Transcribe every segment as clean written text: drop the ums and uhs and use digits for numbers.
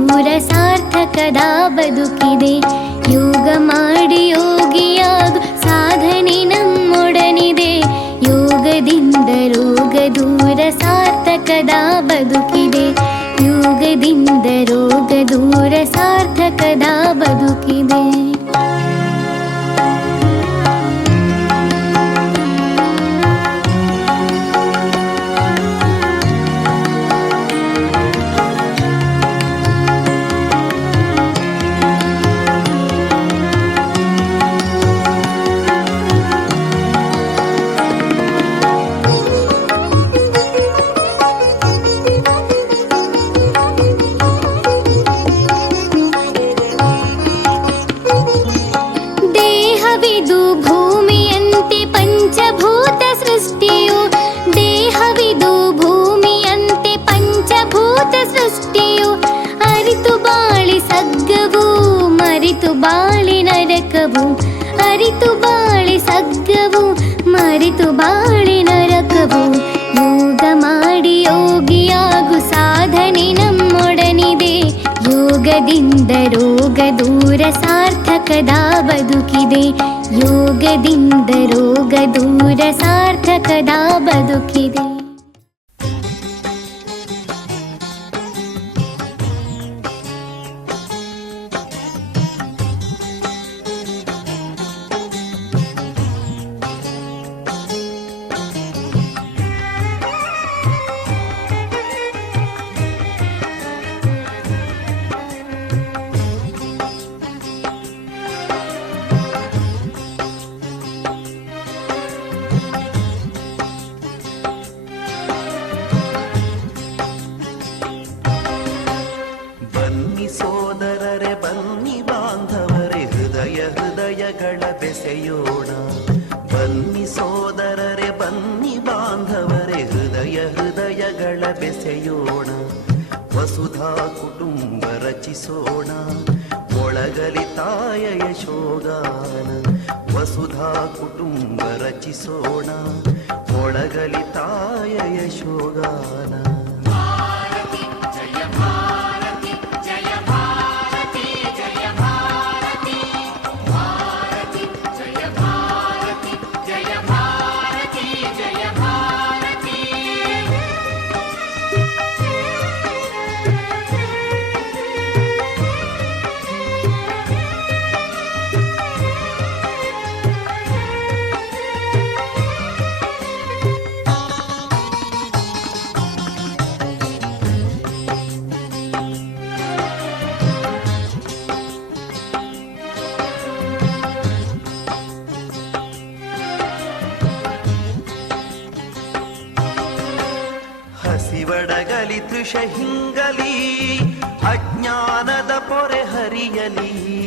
ದೂರ ಸಾರ್ಥಕದ ಬದುಕಿದೆ. ಯೋಗ ಮಾಡಿ ಯೋಗಿಯಾಗು ಸಾಧನೆ ನಮ್ಮೊಡನಿದೆ. ಯೋಗದಿಂದ ರೋಗ ದೂರ ಸಾರ್ಥಕದ ಬದುಕಿದೆ. ಯೋಗದಿಂದ ರೋಗ ದೂರ ಸಾರ್ಥಕದ ಬದುಕಿದೆ. ಬಾಳಿ ನರಕವು ಅರಿತು ಬಾಳಿ ಸಗ್ಗವು ಮರಿತು ಬಾಳಿ ನರಕವು. ಯೋಗ ಮಾಡಿ ಯೋಗಿಯಾಗು ಸಾಧನೆ ನಮ್ಮೊಡನಿದೆ. ಯೋಗದಿಂದ ರೋಗ ದೂರ ಸಾರ್ಥಕದ ಬದುಕಿದೆ. ಯೋಗದಿಂದ ರೋಗ ದೂರ ಸಾರ್ಥಕದ ಬದುಕಿದೆ. ಹೃದಯಗಳ ಬೆಸೆಯೋಣ. ಬನ್ನಿ ಸೋದರರೆ ಬನ್ನಿ ಬಾಂಧವರೇ ಹೃದಯಗಳ ಬೆಸೆಯೋಣ. ವಸುಧಾ ಕುಟುಂಬ ರಚಿಸೋಣ. ಮೊಳಗಲಿ ತಾಯ ಯಶೋಗಾನ. ವಸುಧಾ ಕುಟುಂಬ ರಚಿಸೋಣ. ಮೊಳಗಲಿ ತಾಯ ಯಶೋಗಾನ. ಹಸಿವಡಗಲಿ ತೃಷ ಹಿಂಗಲಿ ಅಜ್ಞಾನದ ಪೊರೆ ಹರಿಯಲಿ.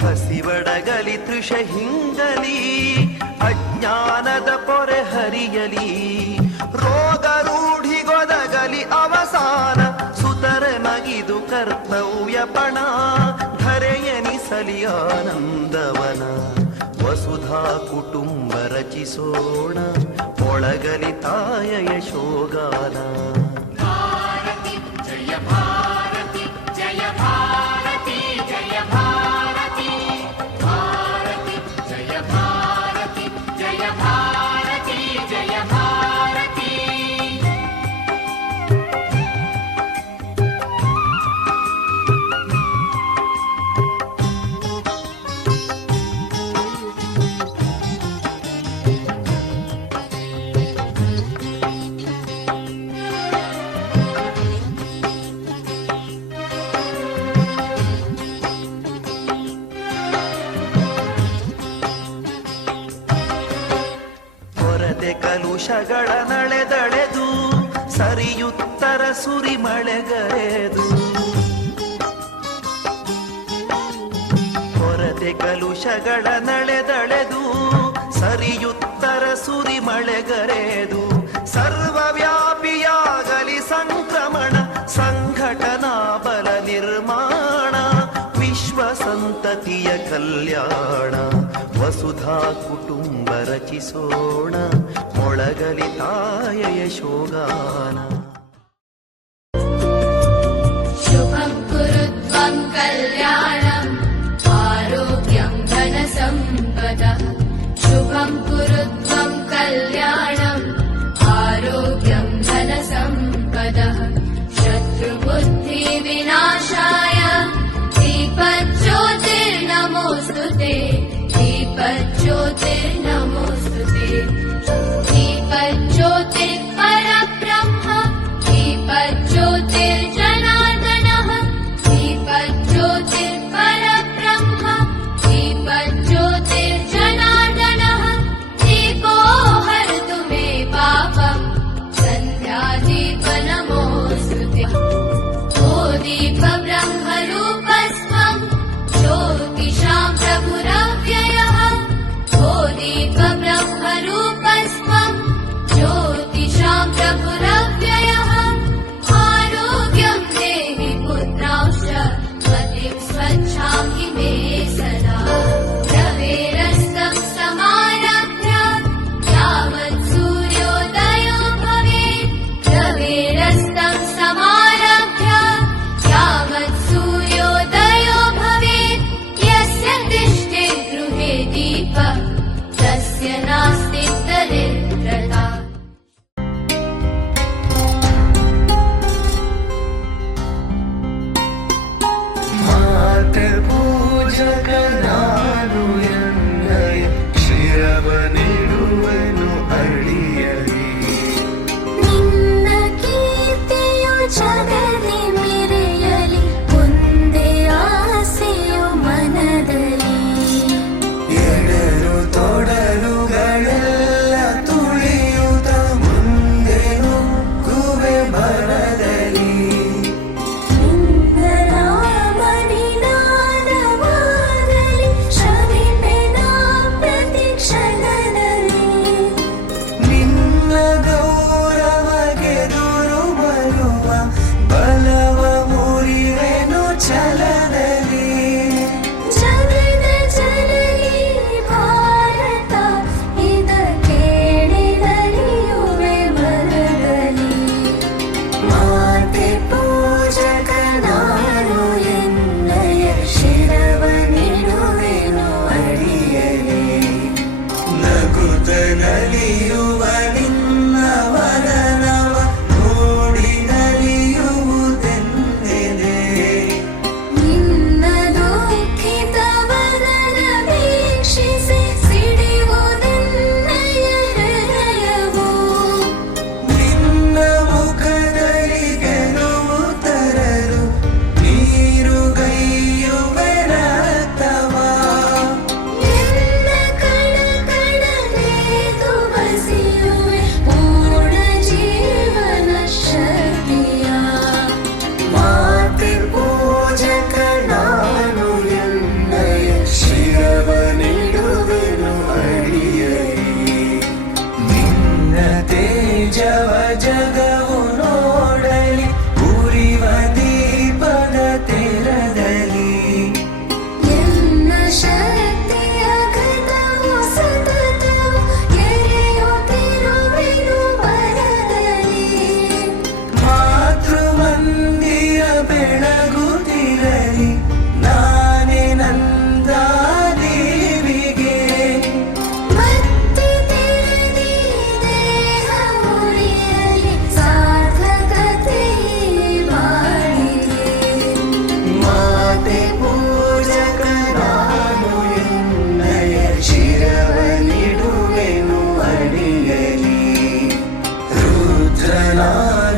ಹಸಿವಡಗಲಿ ತೃಷ ಹಿಂಗಲಿ ಅಜ್ಞಾನದ ಪೊರೆ ಹರಿಯಲಿ. ರೋಗ ರೂಢಿಗೊದಗಲಿ ಅವಸಾನ ಸುತರೆ ಮಗಿದು ಕರ್ತವ್ಯ ಪಣ. ಧರೆಯನಿಸಲಿ ಆನಂದವನ. ವಸುಧಾ ಕುಟುಂಬ ರಚಿಸೋಣ. ಮೊಳಗಲಿ ತಾಯ ಯಶೋಗಾನ. ಭಾರತಿ ಜಯ ಭಾರತಿ ಜಯ ಭಾರತಿ ಜಯ ಭಾರತಿ. ಭಾರತಿ ಜಯ ಭಾರತಿ ಜಯ ಭಾರತಿ ಜಯ ಭಾರತಿ. ಕಲುಷಗಳ ನಳೆದಳೆದು ಸರಿಯುತ್ತರ ಸುರಿಮಳೆಗರೆದು. ಹೊರತೆ ಕಲುಷಗಳ ನಳೆದಳೆದು ಸರಿಯುತ್ತರ ಸುರಿಮಳೆಗರೆದು. ಸರ್ವವ್ಯಾಪಿಯಾಗಲಿ ಸಂಕ್ರಮಣ. ಸಂಘಟನಾ ಬಲ ನಿರ್ಮಾಣ. ವಿಶ್ವ ಸಂತತಿಯ ಕಲ್ಯಾಣ. ವಸುಧಾ ಕುಟುಂಬ ರಚಿಸೋಣ. ಮೊಳಗಲಿ ತಾಯ ಯಶೋಗಾನ.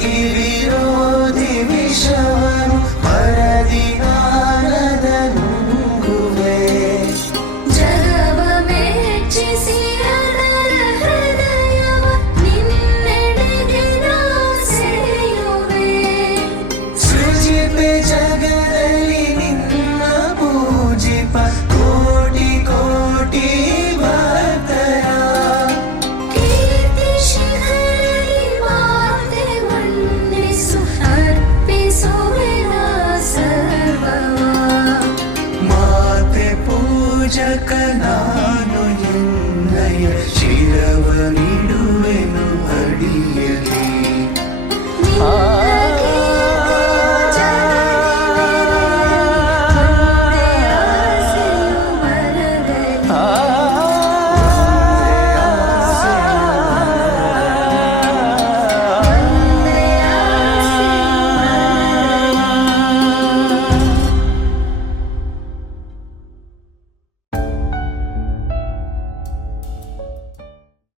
ಸಂಜೀವಿ